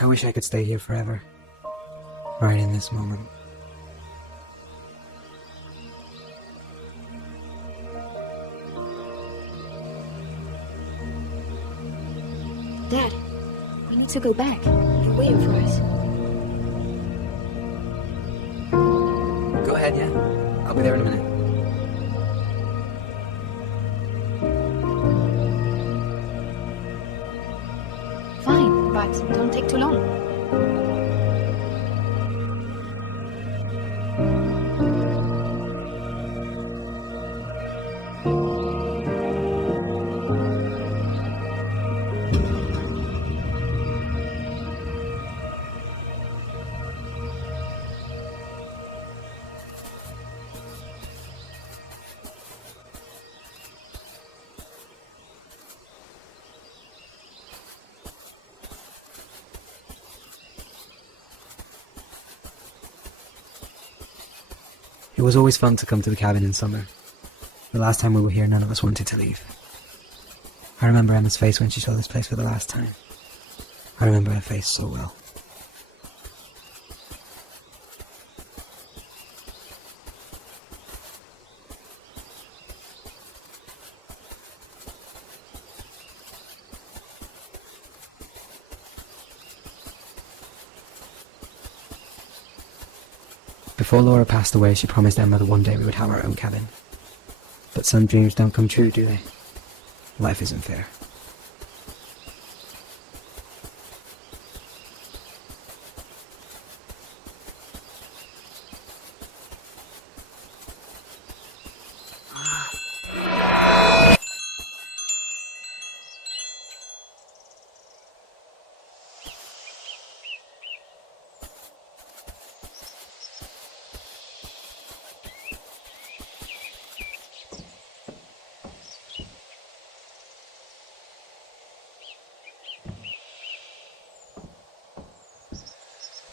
I wish I could stay here forever. Right in this moment. Dad, we need to go back. They're waiting for us. Go ahead, yeah. I'll be there in a minute. Fine, but don't take too long. It was always fun to come to the cabin in summer. The last time we were here, none of us wanted to leave. I remember Emma's face when she saw this place for the last time. I remember her face so well. Before Laura passed away, she promised Emma that one day we would have our own cabin. But some dreams don't come true, do they? Life isn't fair.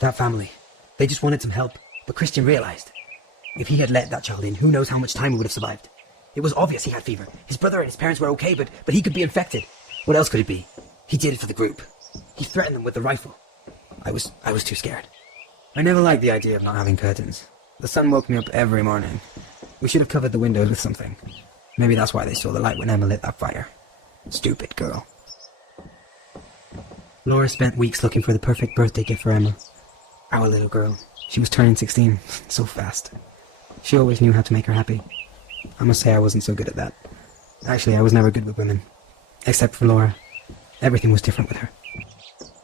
That family, they just wanted some help, but Christian realized if he had let that child in, who knows how much time he would have survived. It was obvious he had fever. His brother and his parents were okay, but he could be infected. What else could it be? He did it for the group. He threatened them with the rifle. I was too scared. I never liked the idea of not having curtains. The sun woke me up every morning. We should have covered the windows with something. Maybe that's why they saw the light when Emma lit that fire. Stupid girl. Laura spent weeks looking for the perfect birthday gift for Emma. Our little girl. She was turning 16 so fast. She always knew how to make her happy. I must say I wasn't so good at that. Actually, I was never good with women. Except for Laura. Everything was different with her.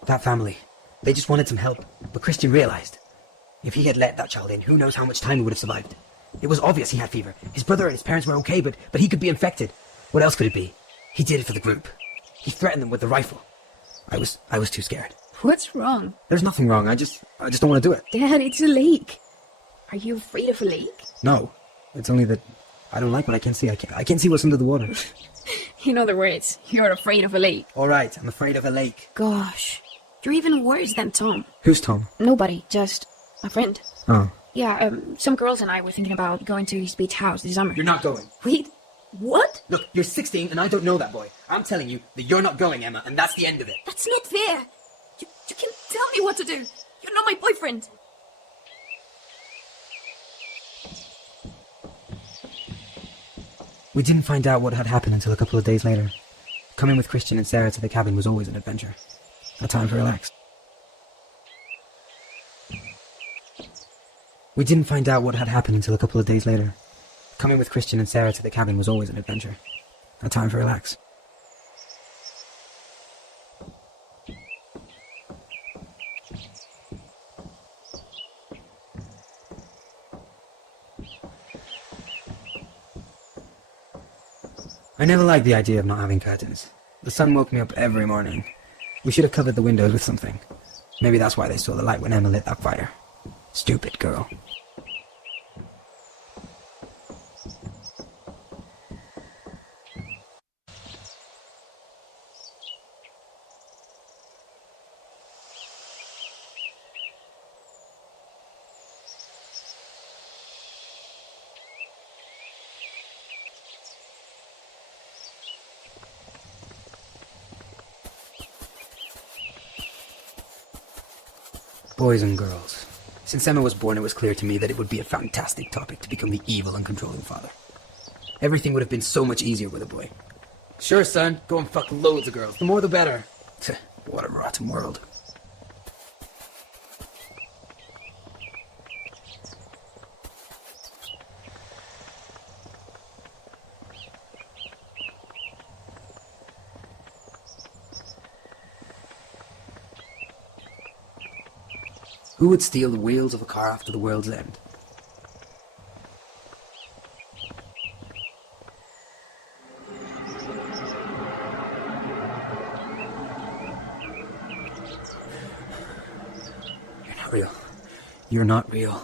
That family, they just wanted some help, but Christian realized if he had let that child in, who knows how much time he would have survived. It was obvious he had fever. His brother and his parents were okay, but he could be infected. What else could it be? He did it for the group. He threatened them with the rifle. I was too scared. What's wrong? There's nothing wrong. I just don't want to do it. Dad, it's a lake. Are you afraid of a lake? No. It's only that I don't like what I can see. I can't see what's under the water. In other words, you're afraid of a lake. All right, I'm afraid of a lake. Gosh, you're even worse than Tom. Who's Tom? Nobody, just a friend. Oh. Yeah, some girls and I were thinking about going to his beach house this summer. You're not going. Wait, what? Look, you're 16 and I don't know that boy. I'm telling you that you're not going, Emma, and that's the end of it. That's not fair. You can tell me what to do. You're not my boyfriend. We didn't find out what had happened until a couple of days later. Coming with Christian and Sarah to the cabin was always an adventure. A time to relax. We didn't find out what had happened until a couple of days later. Coming with Christian and Sarah to the cabin was always an adventure. A time to relax. I never liked the idea of not having curtains. The sun woke me up every morning. We should have covered the windows with something. Maybe that's why they saw the light when Emma lit that fire. Stupid girl. Boys and girls. Since Emma was born, it was clear to me that it would be a fantastic topic to become the evil and controlling father. Everything would have been so much easier with a boy. Sure, son, go and fuck loads of girls. The more the better. What a rotten world. Who would steal the wheels of a car after the world's end? You're not real. You're not real.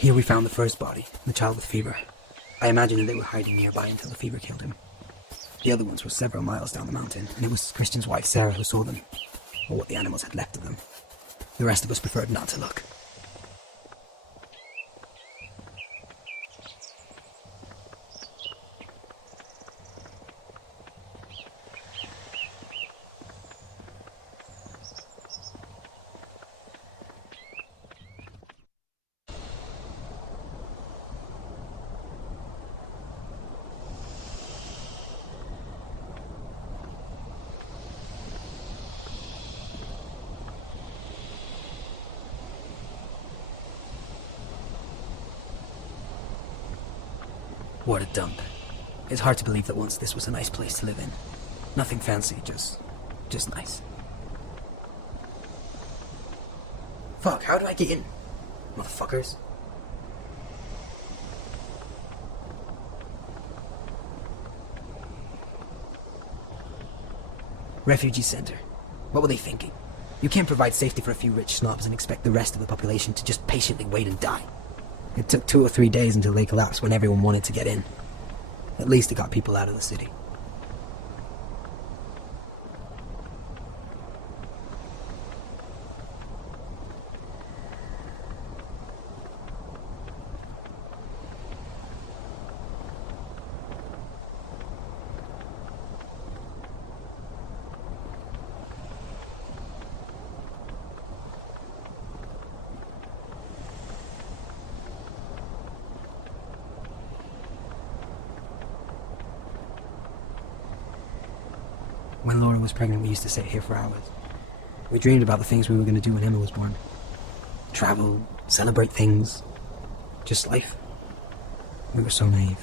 Here we found the first body, the child with fever. I imagine that they were hiding nearby until the fever killed him. The other ones were several miles down the mountain, and it was Christian's wife Sarah who saw them, or what the animals had left of them. The rest of us preferred not to look. What a dump. It's hard to believe that once this was a nice place to live in. Nothing fancy, just nice. Fuck, how do I get in? Motherfuckers. Refugee center. What were they thinking? You can't provide safety for a few rich snobs and expect the rest of the population to just patiently wait and die. It took 2 or 3 days until they collapsed when everyone wanted to get in. At least it got people out of the city. When Laura was pregnant, we used to sit here for hours. We dreamed about the things we were going to do when Emma was born. Travel, celebrate things. Just life. We were so naive.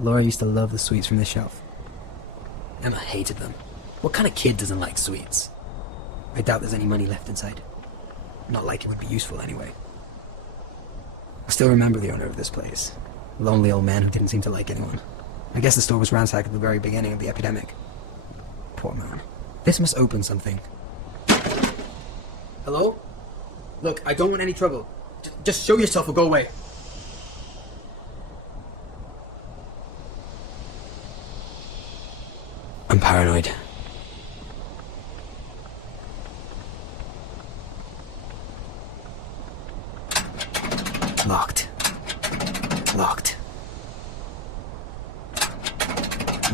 Laura used to love the sweets from this shelf. Emma hated them. What kind of kid doesn't like sweets? I doubt there's any money left inside. Not like it would be useful anyway. I still remember the owner of this place. A lonely old man who didn't seem to like anyone. I guess the store was ransacked at the very beginning of the epidemic. Poor man. This must open something. Hello? Look, I don't want any trouble. Just show yourself or go away. I'm paranoid. Locked. Locked.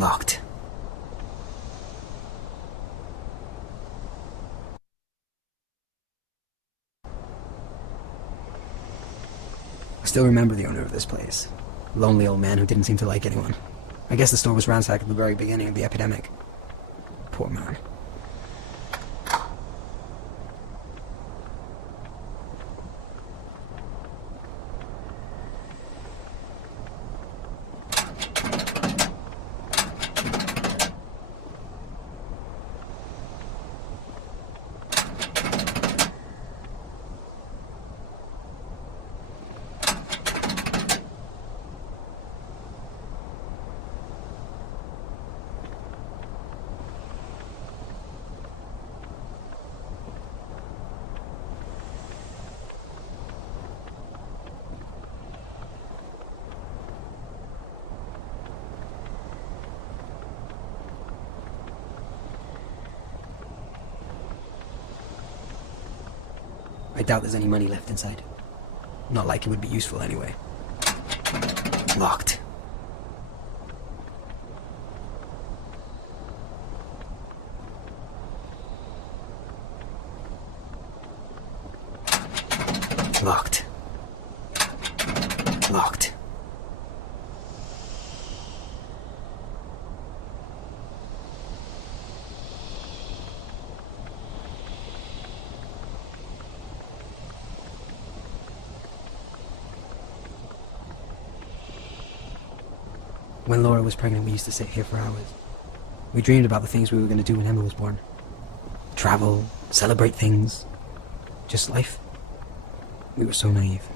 Locked. I still remember the owner of this place. A lonely old man who didn't seem to like anyone. I guess the store was ransacked at the very beginning of the epidemic. Poor man. I doubt there's any money left inside. Not like it would be useful anyway. Locked. Locked. Locked. When Laura was pregnant, we used to sit here for hours. We dreamed about the things we were going to do when Emma was born. Travel, celebrate things. Just life. We were so naive.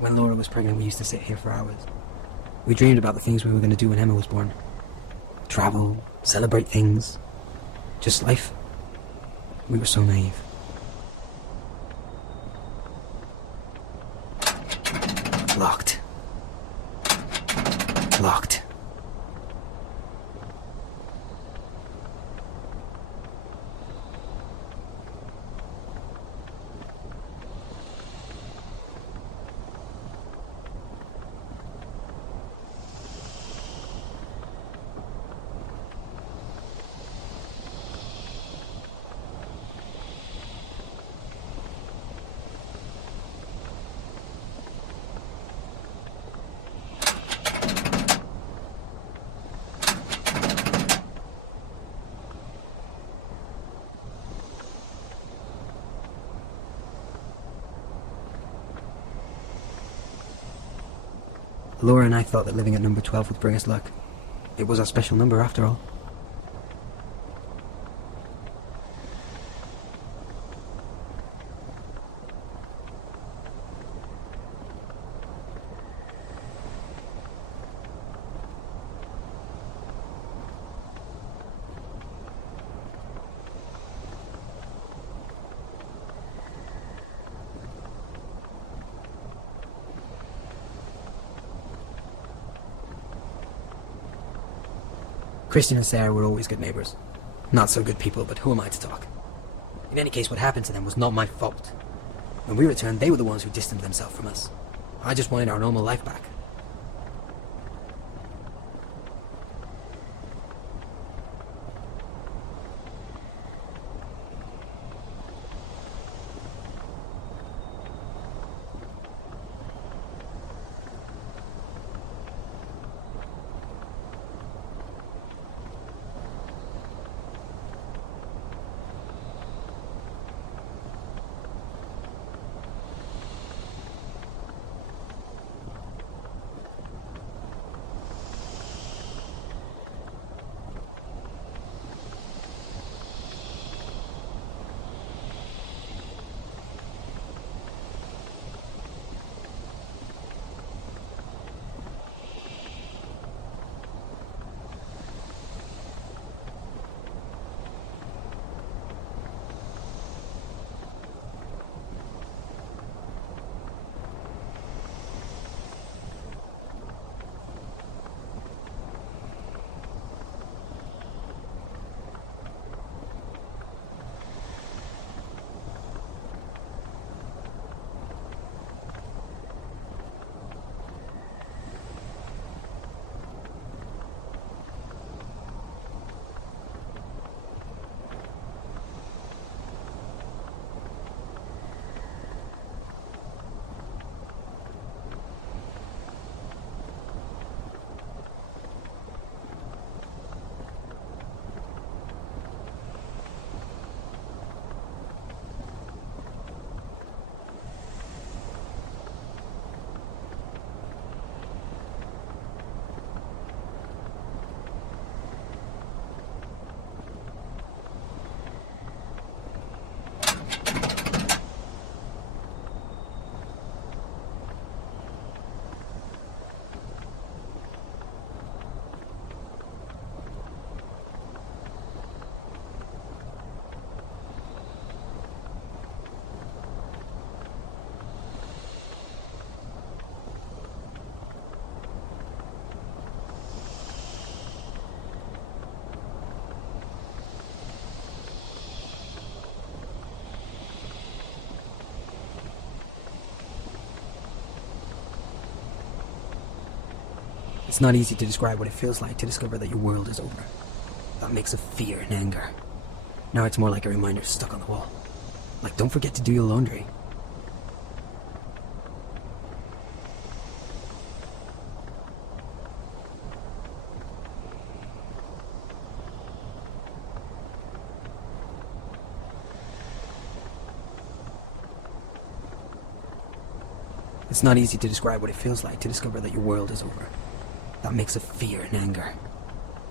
When Laura was pregnant, we used to sit here for hours. We dreamed about the things we were going to do when Emma was born. Travel, celebrate things. Just life. We were so naive. Locked. Locked. Laura and I thought that living at number 12 would bring us luck. It was our special number after all. Christian and Sarah were always good neighbors. Not so good people, but who am I to talk? In any case, what happened to them was not my fault. When we returned, they were the ones who distanced themselves from us. I just wanted our normal life back. It's not easy to describe what it feels like to discover that your world is over. That mix of fear and anger. Now it's more like a reminder stuck on the wall. Like, don't forget to do your laundry. It's not easy to describe what it feels like to discover that your world is over. That mix of fear and anger.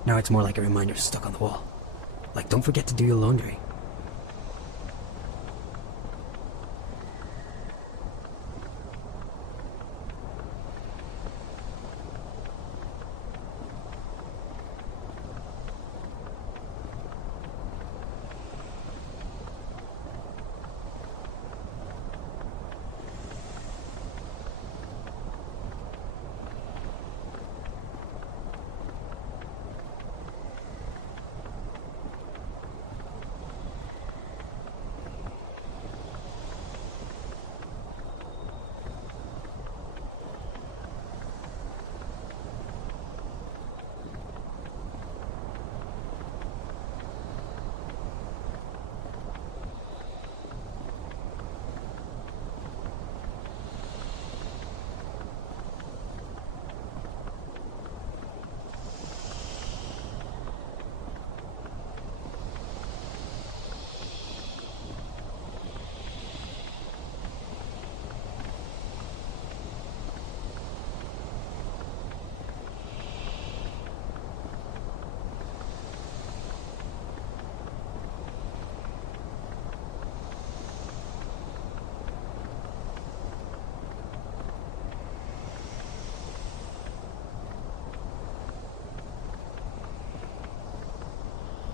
Now it's more like a reminder stuck on the wall. Like, don't forget to do your laundry.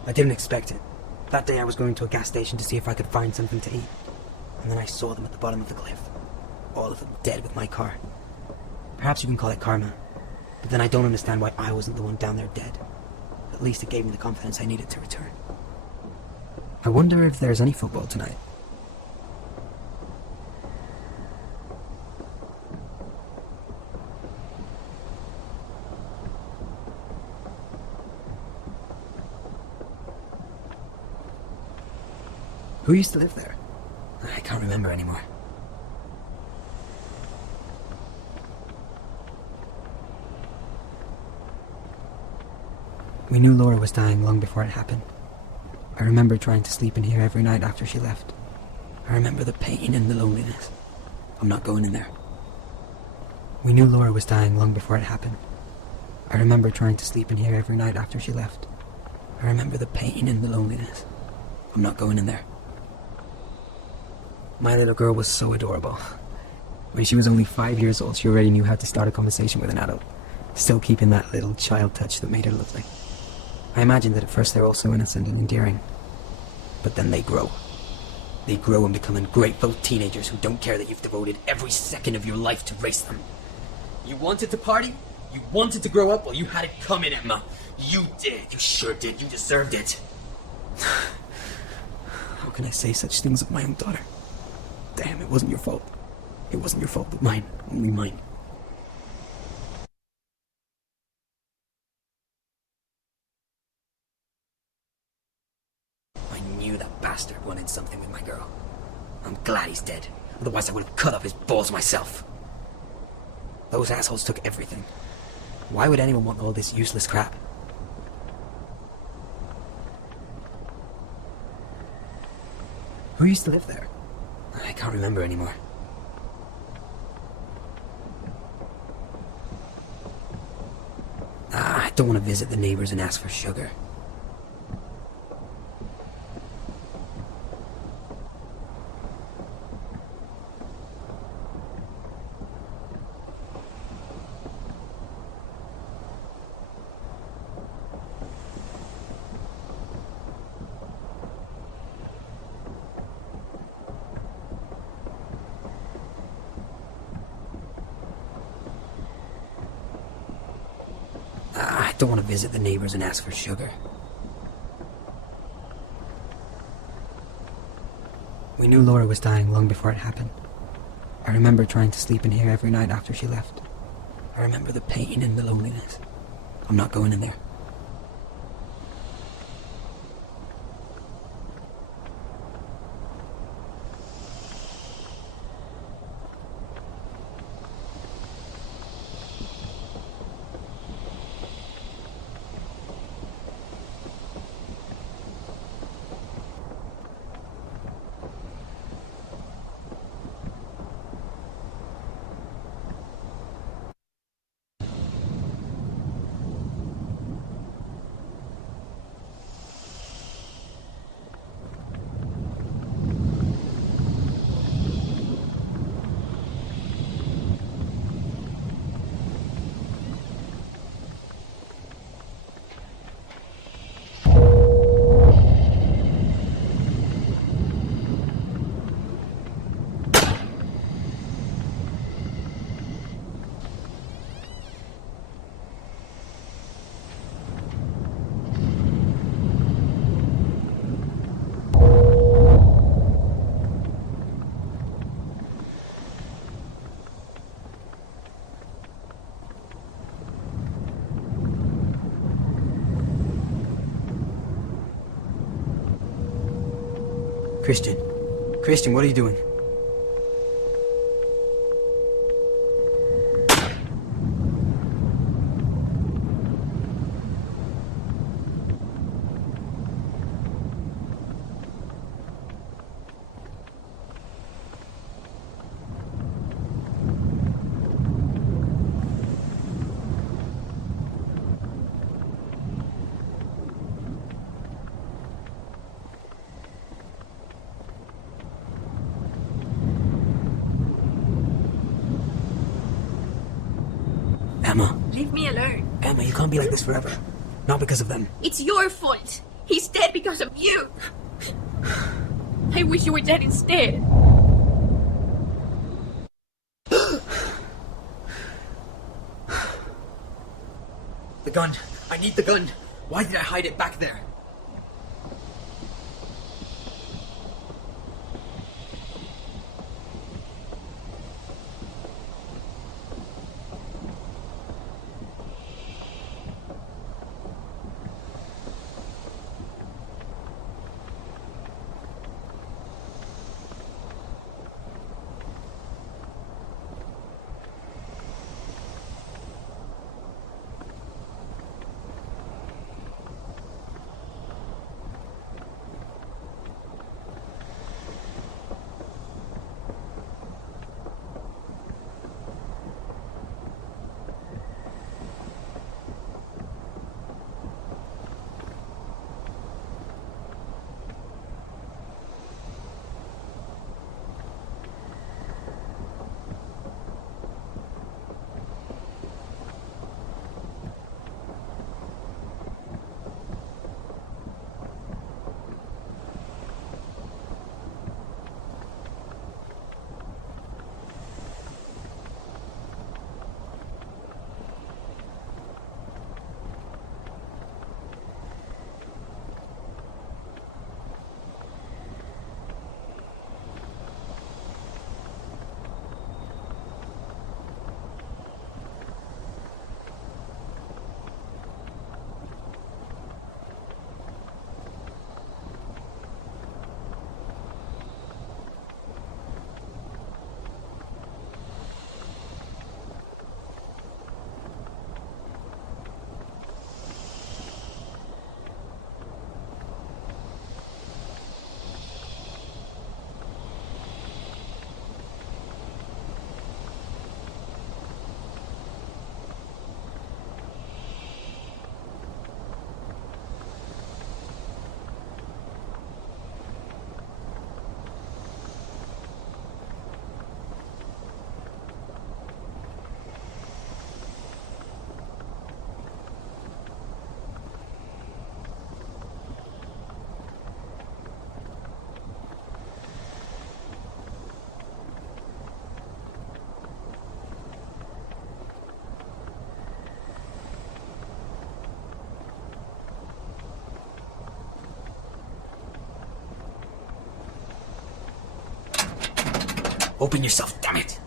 I didn't expect it. That day I was going to a gas station to see if I could find something to eat. And then I saw them at the bottom of the cliff. All of them dead with my car. Perhaps you can call it karma. But then I don't understand why I wasn't the one down there dead. At least it gave me the confidence I needed to return. I wonder if there's any football tonight. Who used to live there? I can't remember anymore. We knew Laura was dying long before it happened. I remember trying to sleep in here every night after she left. I remember the pain and the loneliness. I'm not going in there. We knew Laura was dying long before it happened. I remember trying to sleep in here every night after she left. I remember the pain and the loneliness. I'm not going in there. My little girl was so adorable. When she was only 5 years old, she already knew how to start a conversation with an adult, still keeping that little child touch that made her lovely. I imagine that at first they're all so innocent and endearing, but then they grow. They grow and become ungrateful teenagers who don't care that you've devoted every second of your life to raise them. You wanted to party? You wanted to grow up? Well, you had it coming, Emma. You did. You sure did. You deserved it. How can I say such things of my own daughter? Damn, it wasn't your fault. It wasn't your fault, but mine. Only mine. I knew that bastard wanted something with my girl. I'm glad he's dead. Otherwise I would have cut off his balls myself. Those assholes took everything. Why would anyone want all this useless crap? Who used to live there? I can't remember anymore. I don't want to visit the neighbors and ask for sugar. I don't want to visit the neighbors and ask for sugar. We knew Laura was dying long before it happened. I remember trying to sleep in here every night after she left. I remember the pain and the loneliness. I'm not going in there. Christian, what are you doing? Emma. Leave me alone. Emma, you can't be like this forever. Not because of them. It's your fault. He's dead because of you. I wish you were dead instead. The gun. I need the gun. Why did I hide it back there? Open yourself, damn it!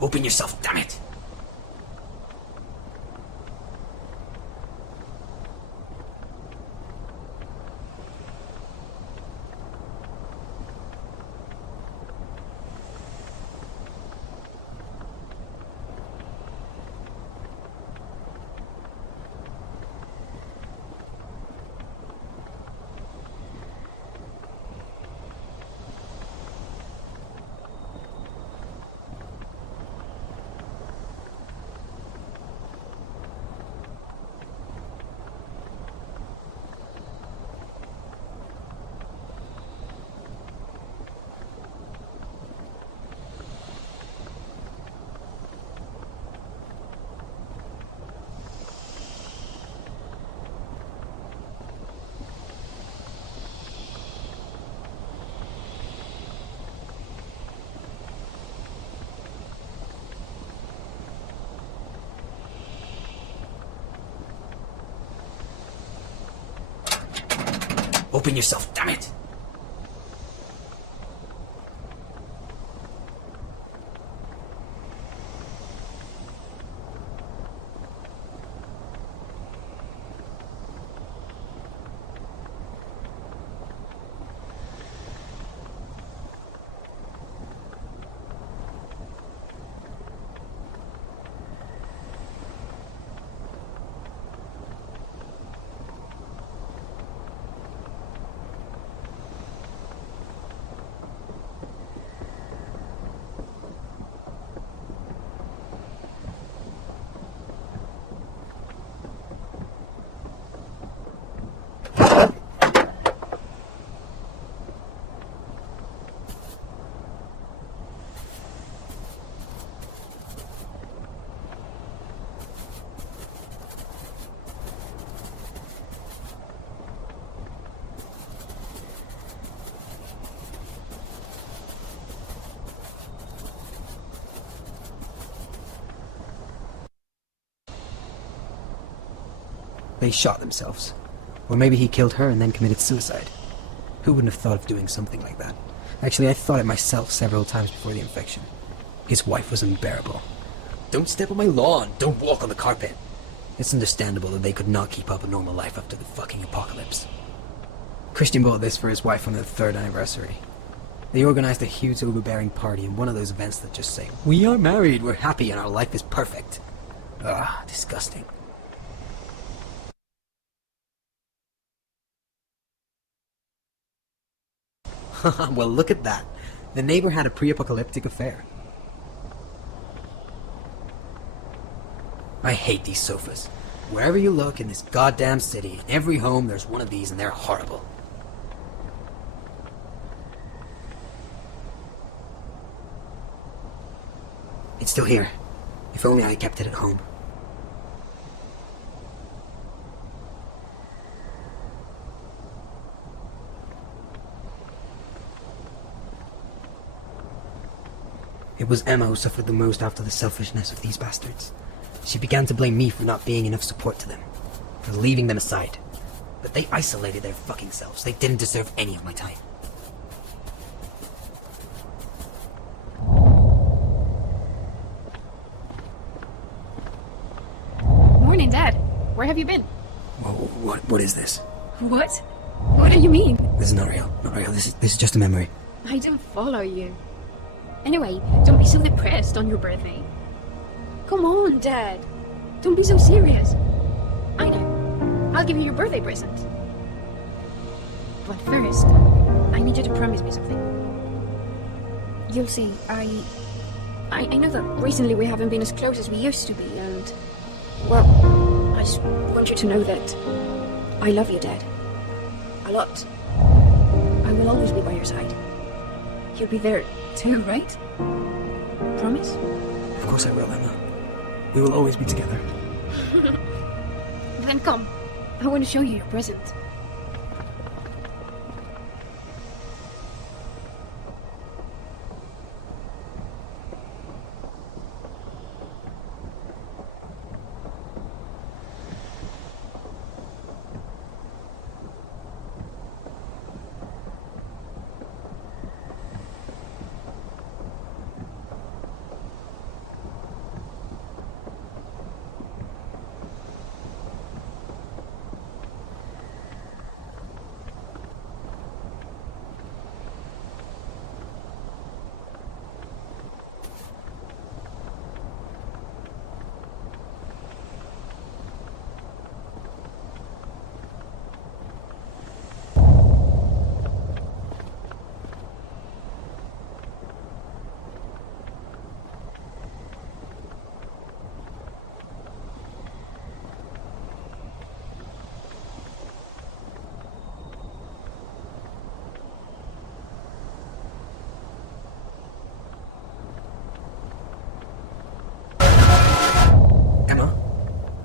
Open yourself, damn it! Open yourself, damn it! they shot themselves. Or maybe he killed her and then committed suicide. Who wouldn't have thought of doing something like that? Actually, I thought it myself several times before the infection. His wife was unbearable. Don't step on my lawn! Don't walk on the carpet! It's understandable that they could not keep up a normal life after the fucking apocalypse. Christian bought this for his wife on their 3rd anniversary. They organized a huge overbearing party in one of those events that just say, "We are married, we're happy, and our life is perfect." Ah, disgusting. Well, look at that. The neighbor had a pre-apocalyptic affair. I hate these sofas. Wherever you look in this goddamn city, in every home there's one of these and they're horrible. It's still here. If only I kept it at home. It was Emma who suffered the most after the selfishness of these bastards. She began to blame me for not being enough support to them, for leaving them aside. But they isolated their fucking selves. They didn't deserve any of my time. Morning, Dad. Where have you been? What is this? What? What do you mean? This is not real. Not real. This is just a memory. I don't follow you. Anyway, don't be so depressed on your birthday. Come on, Dad. Don't be so serious. I know. I'll give you your birthday present. But first, I need you to promise me something. You'll see, I know that recently we haven't been as close as we used to be, and... well, I just want you to know that I love you, Dad. A lot. I will always be by your side. You'll be there too, right? Promise? Of course I will, Emma. We will always be together. Then come. I want to show you your present.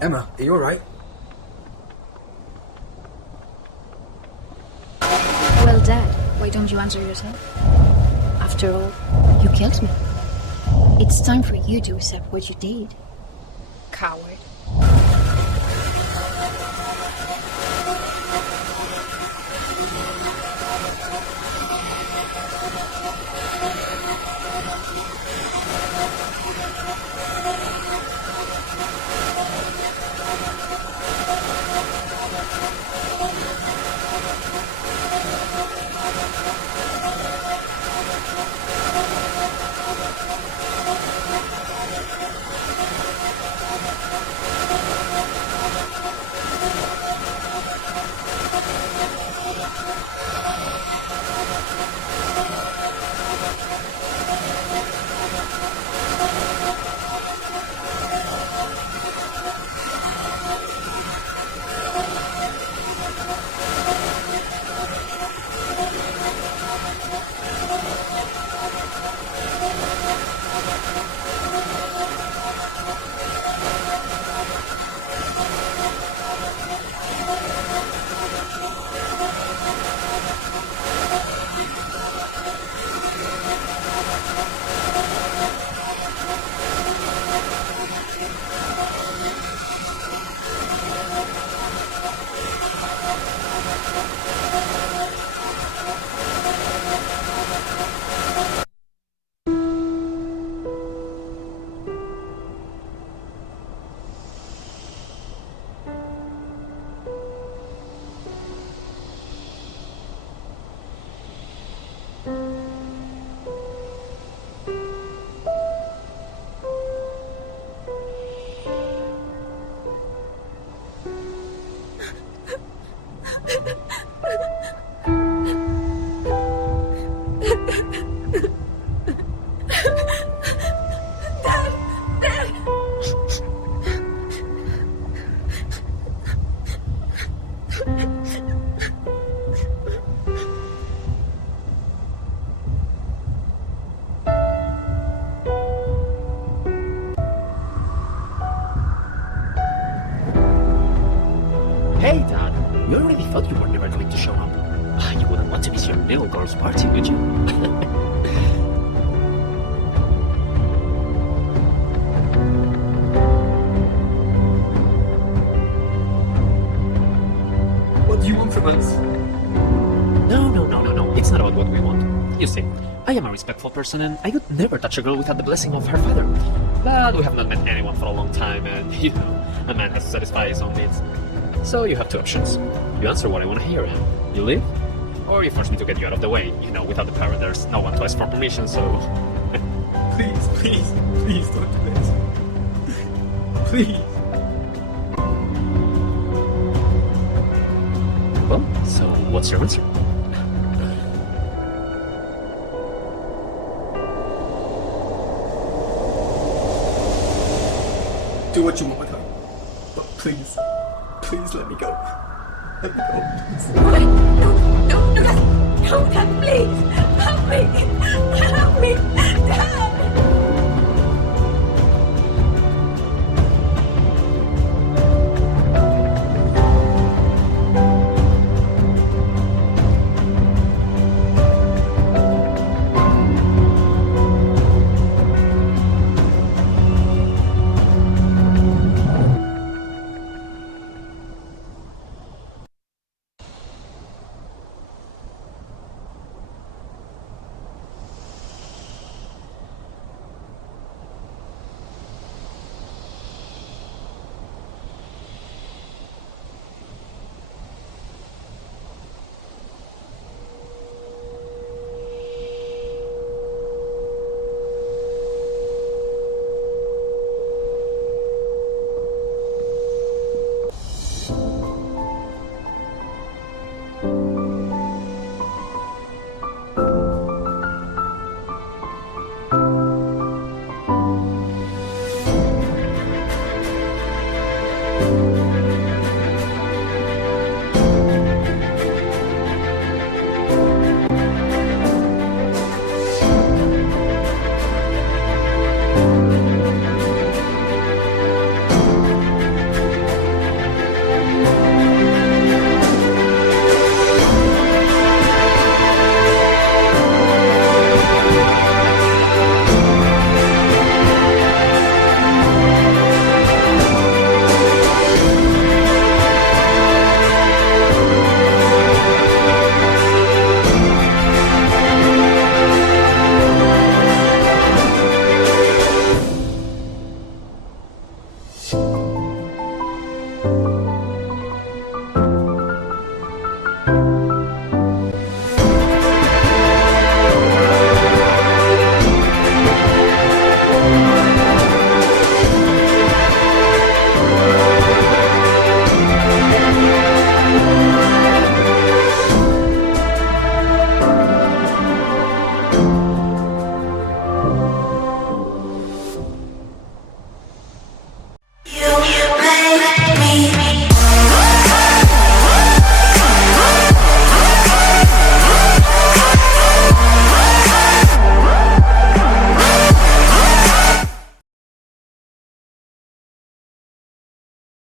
Emma, are you alright? Well, Dad, why don't you answer yourself? After all, you killed me. It's time for you to accept what you did. Coward. thought you were never going to show up. You wouldn't want to miss your little girl's party, would you? What do you want from us? No. It's not about what we want. You see, I am a respectful person and I would never touch a girl without the blessing of her father. But we have not met anyone for a long time and, you know, a man has to satisfy his own needs. So you have two options. You answer what I want to hear and you leave, or you force me to get you out of the way. You know, without the power there's no one to ask for permission, so... Please don't do this. Please. Well, so what's your answer? Do what you want with her. But please let me go. Let me go, please. No, Dad, please, help me, Dad.